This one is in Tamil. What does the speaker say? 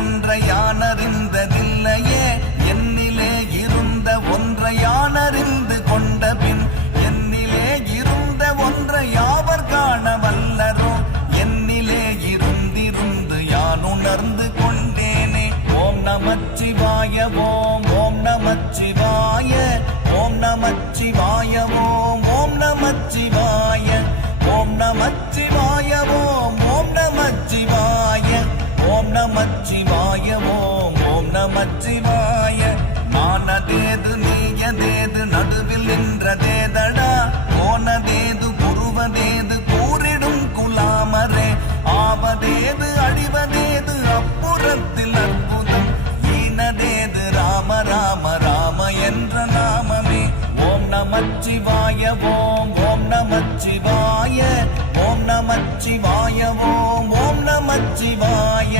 ஒன்றை யானறிந்ததில்லையே என்னிலே இருந்த ஒன்றை யானறிந்து கொண்ட பின் என்னிலே இருந்த ஒன்றை யாவர் காண வல்லரோ என்னிலே இருந்திருந்து யான் உணர்ந்து கொண்டேனே. ஓம் நமச்சிவாய ஓம் ஓம் நமச்சிவாய ஓம் நமச்சிவாய ஓம் ஓம் நமச்சிவாய ஓம் நமச்சிவாய ஓம் ஓம் நமச்சிவாய ஓம் நமச்சிவாய ஓம் ஓம் நமச்சிவாய. மானதேது நீயதேது நடுவில் நின்றதேதடா போனதேது புருவதேது கூறிடும் குலாமரே ஆவதேது அழிவதேது அப்புறத்தில் அற்புதம் ஈனதேது ராம ராம ராம என்ற நாமமே. ஓம் நமச்சிவாய ஓம் ஓம் நமச்சிவாய ஓம் நமச்சிவாய ஓம் ஓம் நமச்சிவாய